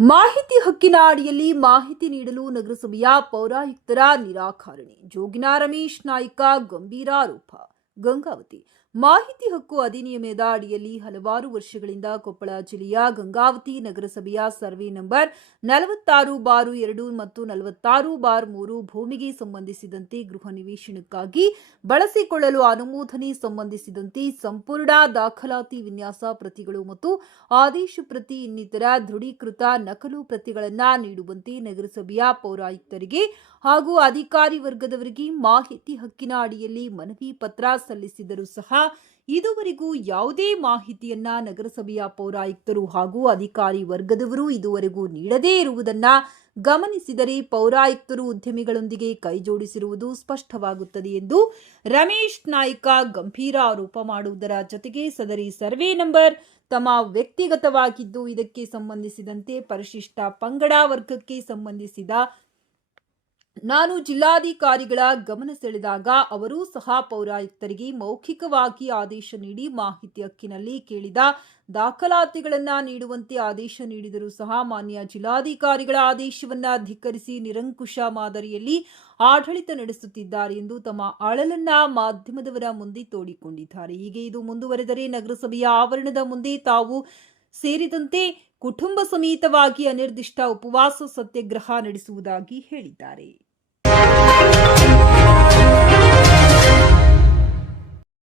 ಮಾಹಿತಿ ಹಕ್ಕಿನ ಅಡಿಯಲ್ಲಿ ಮಾಹಿತಿ ನೀಡಲು ನಗರಸಭೆಯ ಪೌರಾಯುಕ್ತರ ನಿರಾಕರಣೆ. ಜೋಗಿನ ರಮೇಶ್ ನಾಯ್ಕ ಗಂಭೀರ ಆರೋಪ. ಗಂಗಾವತಿ. ಮಾಹಿತಿ ಹಕ್ಕು ಅಧಿನಿಯಮದ ಅಡಿಯಲ್ಲಿ ಹಲವಾರು ವರ್ಷಗಳಿಂದ ಕೊಪ್ಪಳ ಜಿಲ್ಲೆಯ ಗಂಗಾವತಿ ನಗರಸಭೆಯ ಸರ್ವೆ ನಂಬರ್ ನಲವತ್ತಾರು ಬಾರು ಎರಡು ಮತ್ತು ನಲವತ್ತಾರು ಬಾರ್ ಮೂರು ಭೂಮಿಗೆ ಸಂಬಂಧಿಸಿದಂತೆ ಗೃಹ ನಿವೇಶನಕ್ಕಾಗಿ ಬಳಸಿಕೊಳ್ಳಲು ಅನುಮೋದನೆ ಸಂಬಂಧಿಸಿದಂತೆ ಸಂಪೂರ್ಣ ದಾಖಲಾತಿ ವಿನ್ಯಾಸ ಪ್ರತಿಗಳು ಮತ್ತು ಆದೇಶ ಪ್ರತಿ ಇನ್ನಿತರ ದೃಢೀಕೃತ ನಕಲು ಪ್ರತಿಗಳನ್ನು ನೀಡುವಂತೆ ನಗರಸಭೆಯ ಪೌರಾಯುಕ್ತರಿಗೆ ಹಾಗೂ ಅಧಿಕಾರಿ ವರ್ಗದವರಿಗೆ ಮಾಹಿತಿ ಹಕ್ಕಿನ ಅಡಿಯಲ್ಲಿ ಮನವಿ ಪತ್ರ ಸಲ್ಲಿಸಿದರೂ ಸಹ ಇದುವರೆಗೂ ಯಾವುದೇ ಮಾಹಿತಿಯನ್ನ ನಗರಸಭೆಯ ಪೌರಾಯುಕ್ತರು ಹಾಗೂ ಅಧಿಕಾರಿ ವರ್ಗದವರು ಇದುವರೆಗೂ ನೀಡದೇ ಇರುವುದನ್ನ ಗಮನಿಸಿದರೆ ಪೌರಾಯುಕ್ತರು ಉದ್ಯಮಿಗಳೊಂದಿಗೆ ಕೈಜೋಡಿಸಿರುವುದು ಸ್ಪಷ್ಟವಾಗುತ್ತದೆ ಎಂದು ರಮೇಶ್ ನಾಯ್ಕ ಗಂಭೀರ ಆರೋಪ ಮಾಡುವುದರ ಜೊತೆಗೆ ಸದರಿ ಸರ್ವೆ ನಂಬರ್ ತಮ್ಮ ವ್ಯಕ್ತಿಗತವಾಗಿದ್ದು ಇದಕ್ಕೆ ಸಂಬಂಧಿಸಿದಂತೆ ಪರಿಶಿಷ್ಟ ಪಂಗಡ ವರ್ಗಕ್ಕೆ ಸಂಬಂಧಿಸಿದ ನಾನು ಜಿಲ್ಲಾಧಿಕಾರಿಗಳ ಗಮನ ಸೆಳೆದಾಗ ಅವರೂ ಸಹ ಪೌರಾಯುಕ್ತರಿಗೆ ಮೌಖಿಕವಾಗಿ ಆದೇಶ ನೀಡಿ ಮಾಹಿತಿ ಹಕ್ಕಿನಲ್ಲಿ ಕೇಳಿದ ದಾಖಲಾತಿಗಳನ್ನು ನೀಡುವಂತೆ ಆದೇಶ ನೀಡಿದರೂ ಸಹ ಮಾನ್ಯ ಜಿಲ್ಲಾಧಿಕಾರಿಗಳ ಆದೇಶವನ್ನ ಧಿಕ್ಕರಿಸಿ ನಿರಂಕುಶ ಮಾದರಿಯಲ್ಲಿ ಆಡಳಿತ ನಡೆಸುತ್ತಿದ್ದಾರೆ ಎಂದು ತಮ್ಮ ಅಳಲನ್ನ ಮಾಧ್ಯಮದವರ ಮುಂದೆ ತೋಡಿಕೊಂಡಿದ್ದಾರೆ. ಹೀಗೆ ಇದು ಮುಂದುವರೆದರೆ ನಗರಸಭೆಯ ಆವರಣದ ಮುಂದೆ ತಾವು ಸೇರಿದಂತೆ ಕುಟುಂಬ ಸಮೇತವಾಗಿ ಅನಿರ್ದಿಷ್ಟ ಉಪವಾಸ ಸತ್ಯಾಗ್ರಹ ನಡೆಸುವುದಾಗಿ ಹೇಳಿದ್ದಾರೆ.